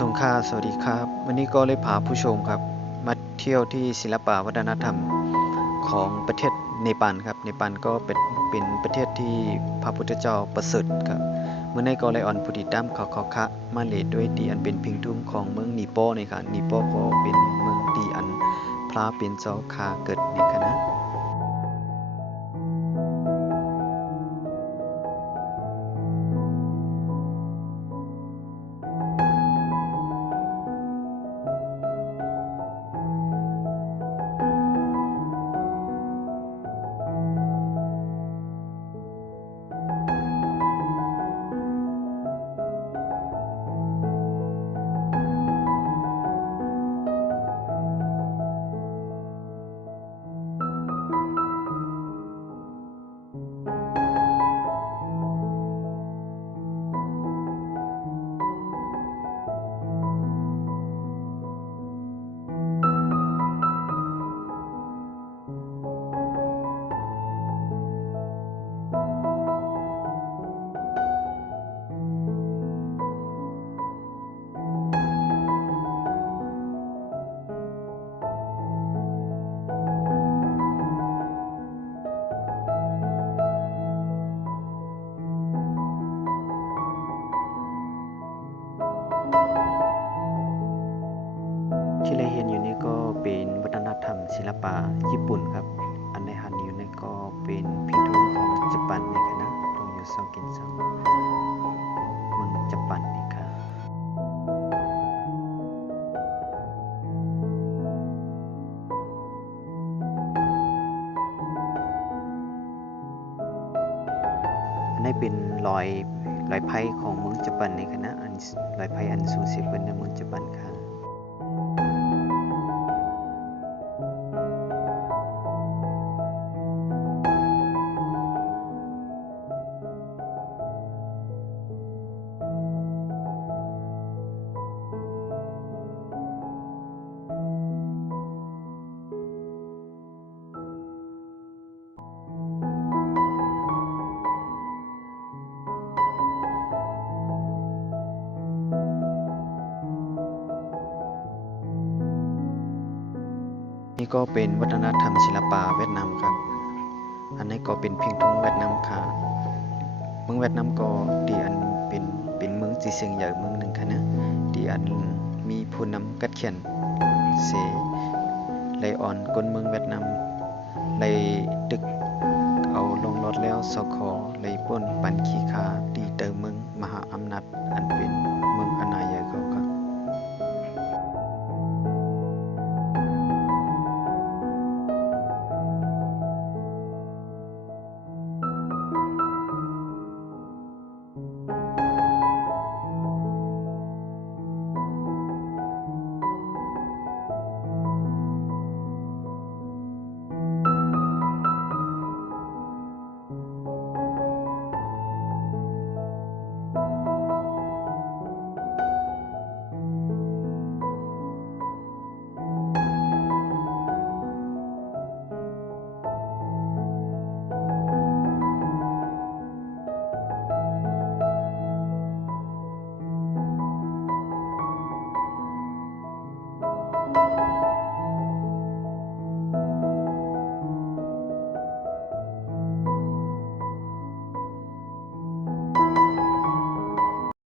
สงขลาสวัสดีครับวันนี้ก็เลยพาผู้ชมครับมาเที่ยวที่ศิลปวัฒนธรรมของประเทศเนปาลครับเนปาลก็เป็นประเทศที่พระพุทธเจ้าประเสริฐครับเมื่อในก็เลยอ่อนผู้ติดตามเขาคะมาเลดด้วยดีอันเป็นพิงทุ่งของเมืองนีโปนี่ครับนีโปก็เป็นเมืองดีอันพระเป็นเจ้าคาเกิดในคณะที่เราเห็นอยู่นี่ก็เป็นวัฒนธรรมศิลปะญี่ปุ่นครับอันในหันอยู่นี่ก็เป็นพิธีของญี่ปุ่นในคณะตรงอยู่ซองกินซังเมืองญี่ปุ่นนี่ครับอันนี้เป็นรอยไพ่ของเมืองญี่ปุ่นในคณะอันรอยไพ่อันสูงสุดเป็นในเมืองญี่ปุ่นครับนี่ก็เป็นวัฒนธรรมศิลปะเวียดนามครับอันนี้ก็เป็นเพียงทุ่งเวียดนามค่ะเมืองเวียดนามก็ดีอันเป็นเมืองที่เสียงใหญ่เมืองหนึ่งค่ะนะดีอันมีผู้นำกัดเขียนเสไลออนคนเมืองเวียดนามไลดึกเอาลงรถแล้วสคไลป่นปันขี้ขาดีเตอเมืองมหาอำนาจอันเป็น